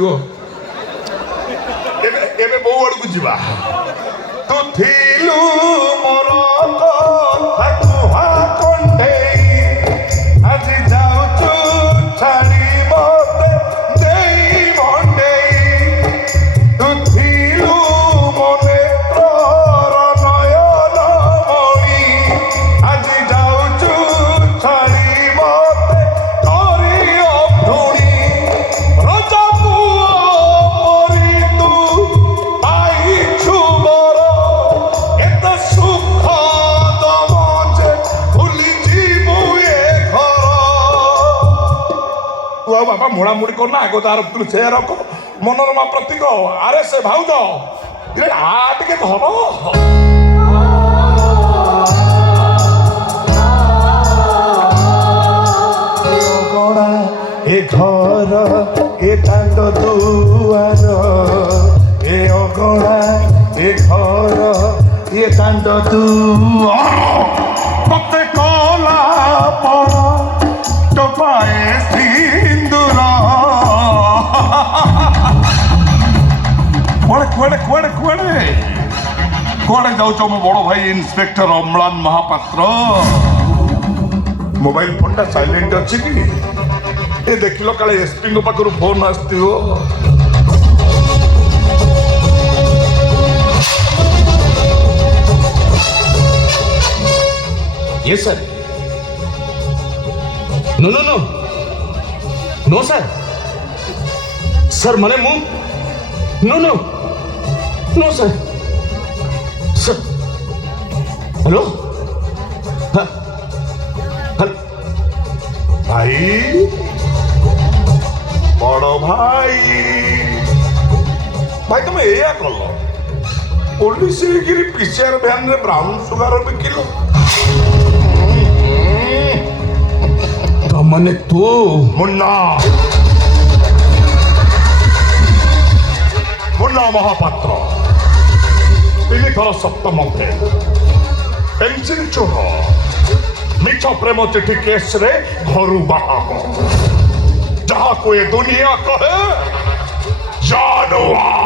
गो एबे बो आड़ को जीवा तू थिलु मोर कथा कुहा कंठे आज जाउचु छाड़ी मते देई भंडे तू थिलु मने तोर नयन मणि आज जाउचु छाड़ी मते तोरी अभुणी राजा पुआ मरी तू आईछु मोर एत सुख दमजे भूली जीवु ए घर तू आ बाबा मुड़ा मुड़ी करना आगो तार तू से रख मनोरमा प्रतीक आरे से भाउज इरे आ टिके धर ए घर ए कांद दुआर ए अगणा ए घर ए कांद दुआर मते कला पड़ टोपाए सिंदूर कुआड़े कुआड़े कुआड़े कुआड़े जाऊच मो बड़ भाई inspector Amlan Mahapatra mobile phone टा साइलेंट अच्छी कि ये देख लो काले एसपी को पाखर फोन आसो yes sir no no no no sir sir मने मु no no no sir sir hello भाई बड़ भाई भाई तुम एया कल पुलिस गिरी पीसीआर भ्यान रे ब्राउन सुगार बिकिल मने तू मुन्ना मुन्ना महापात्र सप्तम पेंसिल चोर मिछ प्रेम चिठी केस रे घर बाहा जहा को ये दुनिया कहे जानवर